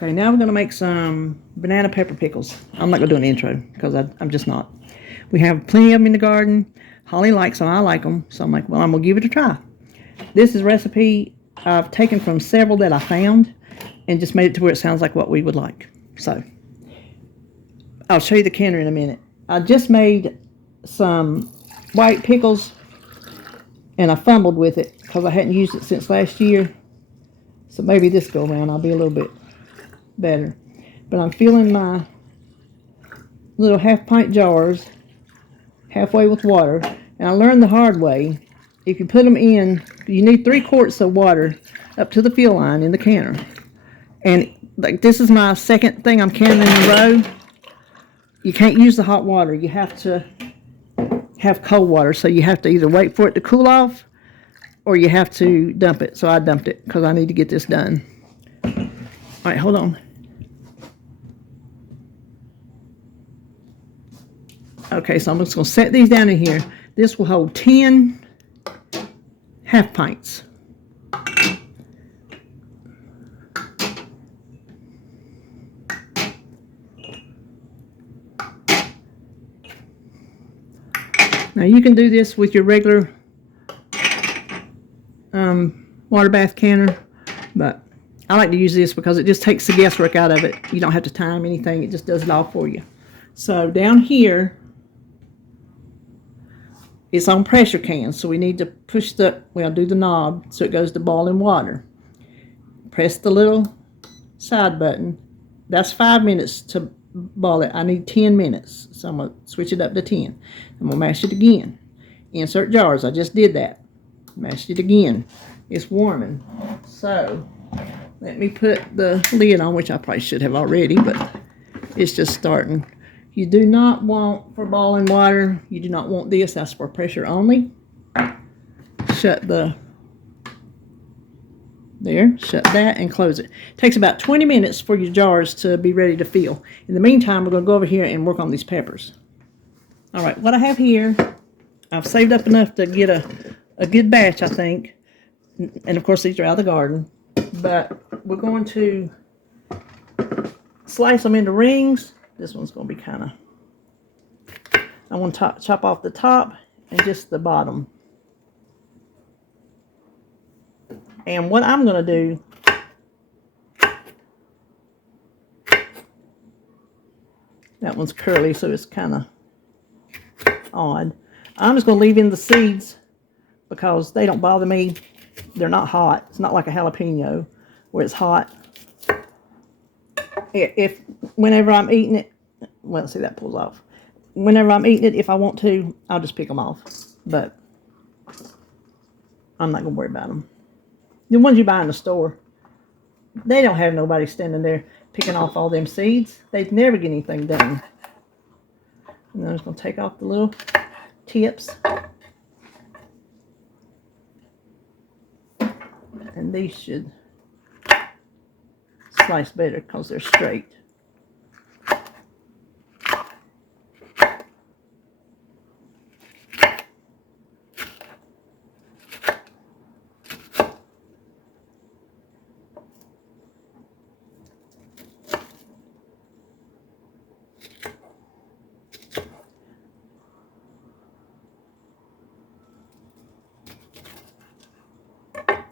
Okay, now we're going to make some banana pepper pickles. I'm not going to do an intro because I'm just not. We have plenty of them in the garden. Holly likes them. I like them. So I'm like, well, I'm going to give it a try. This is a recipe I've taken from several that I found and just made it to where it sounds like what we would like. So I'll show you the canner in a minute. I just made some white pickles and I fumbled with it because I hadn't used it since last year. So maybe this go around I'll be a little bit better. But I'm filling my little half-pint jars halfway with water. And I learned the hard way. If you put them in, you need 3 quarts of water up to the fill line in the canner. And like this is my second thing I'm canning in a row. You can't use the hot water. You have to have cold water. So you have to either wait for it to cool off or you have to dump it. So I dumped it because I need to get this done. All right, hold on. Okay, so I'm just going to set these down in here. This will hold 10 half pints. Now you can do this with your regular water bath canner, but I like to use this because it just takes the guesswork out of it. You don't have to time anything. It just does it all for you. So down here, it's on pressure can, so we need to push do the knob so it goes to boiling water. Press the little side button. That's 5 minutes to boil it. I need 10 minutes, so I'm going to switch it up to 10. I'm going to mash it again. Insert jars. I just did that. Mashed it again. It's warming. So let me put the lid on, which I probably should have already, but it's just starting. You do not want, for boiling water, you do not want this. That's for pressure only. Shut that and close it. It takes about 20 minutes for your jars to be ready to fill. In the meantime, we're going to go over here and work on these peppers. All right, what I have here, I've saved up enough to get a good batch, I think. And of course, these are out of the garden. But we're going to slice them into rings. This one's going to be kind of, I want to chop off the top and just the bottom. And what I'm going to do, that one's curly, so it's kind of odd. I'm just going to leave in the seeds because they don't bother me. They're not hot. It's not like a jalapeno where it's hot. If whenever I'm eating it, well, see, that pulls off. Whenever I'm eating it, if I want to, I'll just pick them off. But I'm not going to worry about them. The ones you buy in the store, they don't have nobody standing there picking off all them seeds. They'd never get anything done. And I'm just going to take off the little tips. And these should slice better because they're straight.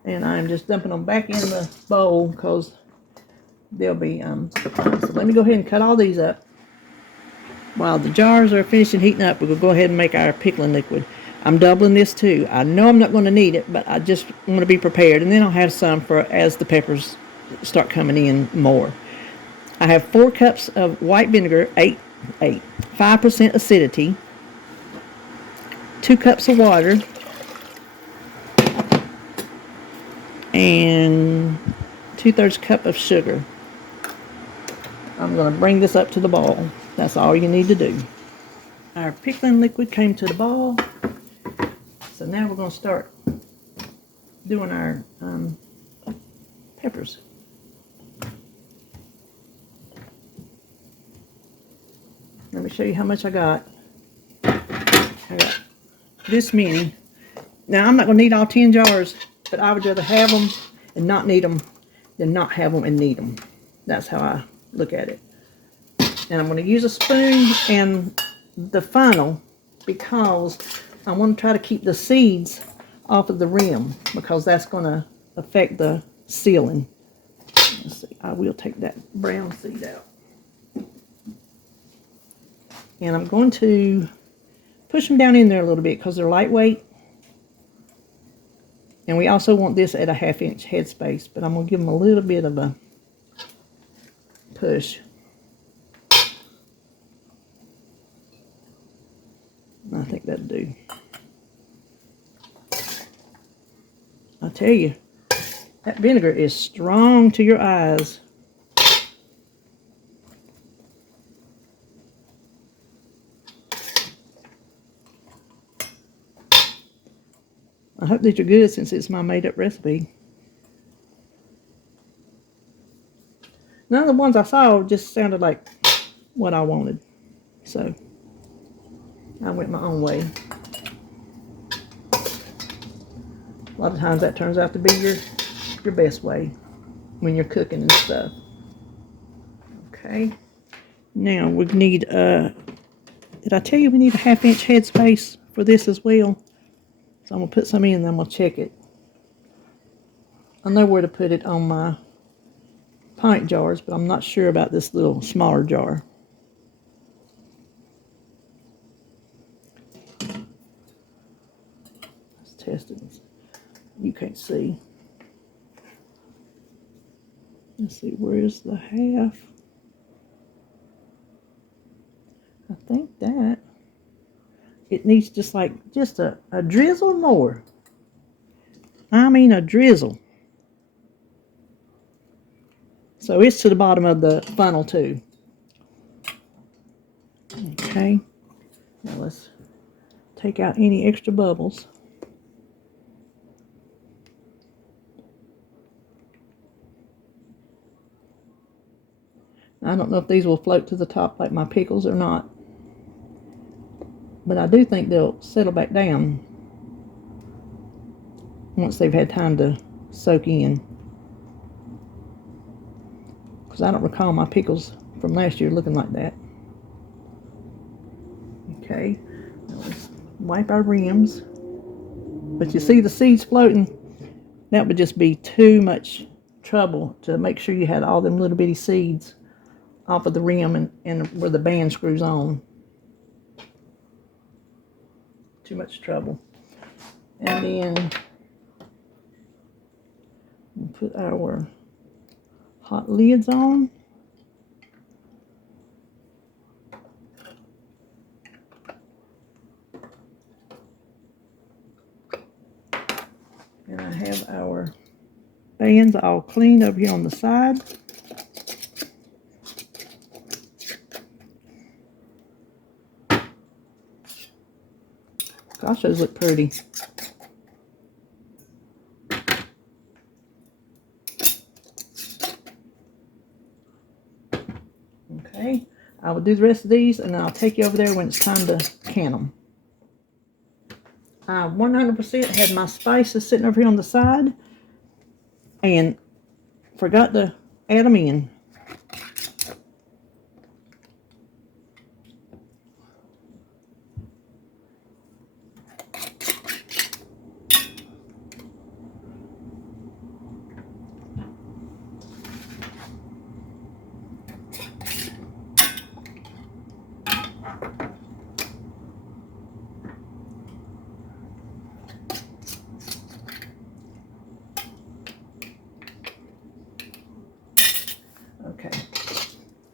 And I'm just dumping them back in the bowl because they'll be fine. So let me go ahead and cut all these up. While the jars are finishing heating up, we'll go ahead and make our pickling liquid. I'm doubling this too. I know I'm not going to need it, but I just want to be prepared. And then I'll have some for as the peppers start coming in more. I have 4 cups of white vinegar, 5% acidity, 2 cups of water, and 2/3 cup of sugar. I'm going to bring this up to the boil. That's all you need to do. Our pickling liquid came to the boil. So now we're going to start doing our peppers. Let me show you how much I got. I got this many. Now I'm not going to need all 10 jars, but I would rather have them and not need them than not have them and need them. That's how I look at it. And I'm going to use a spoon and the funnel because I want to try to keep the seeds off of the rim because that's going to affect the sealing. Let's see, I will take that brown seed out. And I'm going to push them down in there a little bit because they're lightweight. And we also want this at a 1/2 inch headspace, but I'm going to give them a little bit of a push. I think that'll do. I tell you, that vinegar is strong to your eyes. I hope these are good since it's my made-up recipe. None of the ones I saw just sounded like what I wanted. So I went my own way. A lot of times that turns out to be your best way when you're cooking and stuff. Okay. Now we need did I tell you we need a 1/2 inch headspace for this as well? So I'm gonna put some in and then I'm gonna check it. I know where to put it on my pint jars, but I'm not sure about this little smaller jar. Let's test it. You can't see. Let's see, where's the 1/2? I think that it needs just a drizzle more. I mean a drizzle. So it's to the bottom of the funnel too. Okay. Now let's take out any extra bubbles. I don't know if these will float to the top like my pickles or not. But I do think they'll settle back down once they've had time to soak in. Because I don't recall my pickles from last year looking like that. Okay, now let's wipe our rims. But you see the seeds floating? That would just be too much trouble to make sure you had all them little bitty seeds off of the rim and where the band screws on. Too much trouble. And then we'll put our hot lids on. And I have our bands all cleaned over here on the side. Gosh, those look pretty. Okay, I will do the rest of these and then I'll take you over there when it's time to can them. I 100% had my spices sitting over here on the side and forgot to add them in. Okay,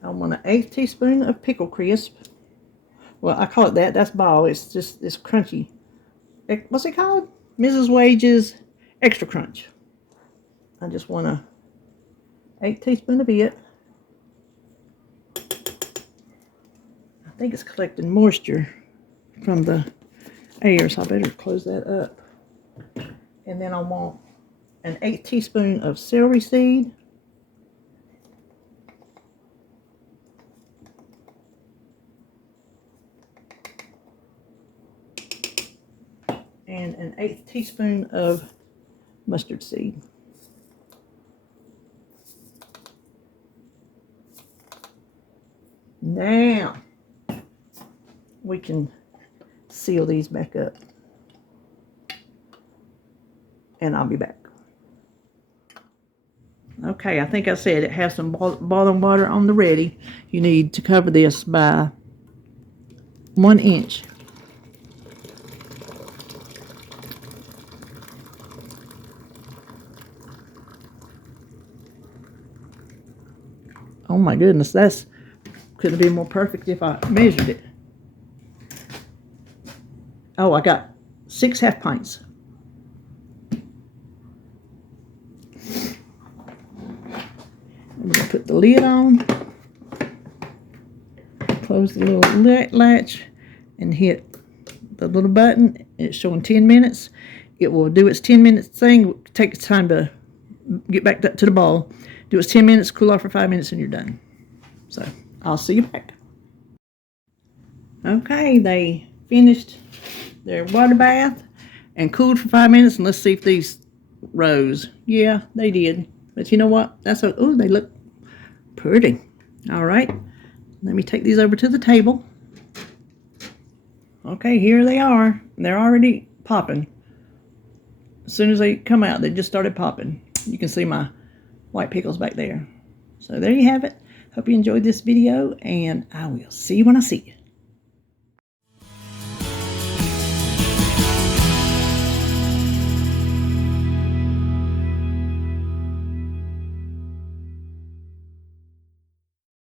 I want an 1/8 teaspoon of pickle crisp. Well, I call it that. That's ball. It's just this crunchy. What's it called? Mrs. Wage's Extra Crunch. I just want a 1/8 teaspoon of it. I think it's collecting moisture from the air, so I better close that up. And then I want an 1/8 teaspoon of celery seed. And an 1/8 teaspoon of mustard seed. Now, we can seal these back up. And I'll be back. Okay, I think I said it has some boiling water on the ready. You need to cover this by 1 inch. Oh my goodness, that's couldn't have been more perfect if I measured it. Oh, I got 6 half pints. We're going to put the lid on, close the little latch, and hit the little button. It's showing 10 minutes. It will do its 10 minutes thing, take its time to get back to the bowl. Do its 10 minutes, cool off for 5 minutes, and you're done. So, I'll see you back. Okay, they finished their water bath and cooled for 5 minutes, and let's see if these rose. Yeah, they did. But you know what? Oh, they look pretty. All right. Let me take these over to the table. Okay, here they are. They're already popping. As soon as they come out, they just started popping. You can see my white pickles back there. So there you have it. Hope you enjoyed this video, and I will see you when I see you.